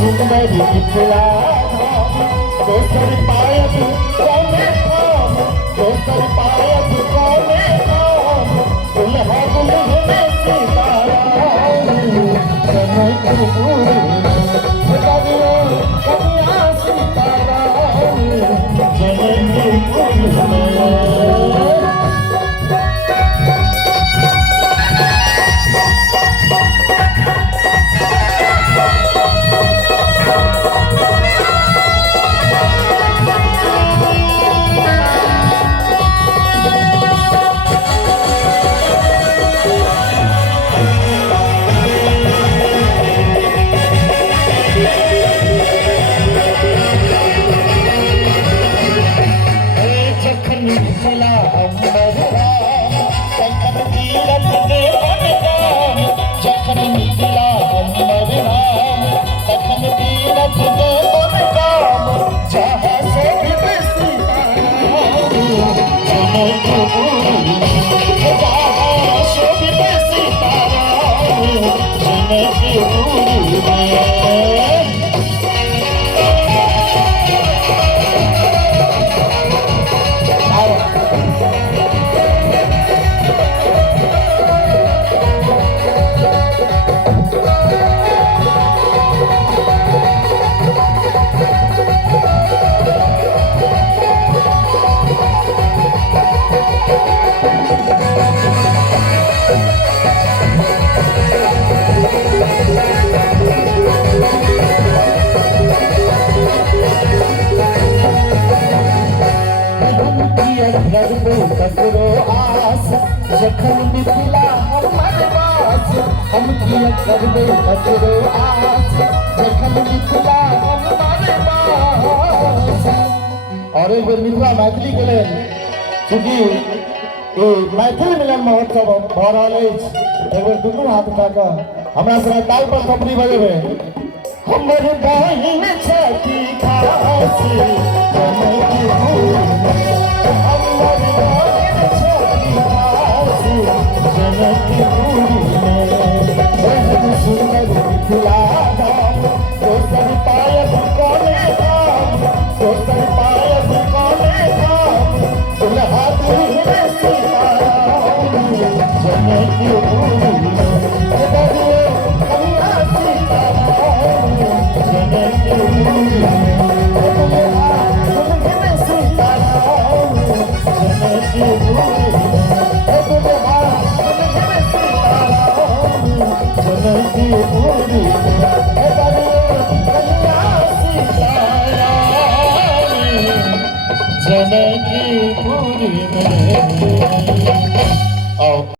सुंदर निकला दोसर पायब कौने काम दोसर पायब कौने काम दुल्हा दुल्हन सीताराम जनकपुर कविया कविया सीताराम जनकपुर ककरो आस जखन मिथिला हमर बास हम किया करबे ककरो आस जखन मिथिला हमर बास। और एक बेर मिथिला मैथिली के लेल चूँकि मैथिल मिलन महोत्सव भऽ रहल अछि एक बेर दुनू हाथ उठा कऽ हमरा सबके ताल पर थपड़ी बजेबै। हमर बहिन छथि खास जनकपुर में।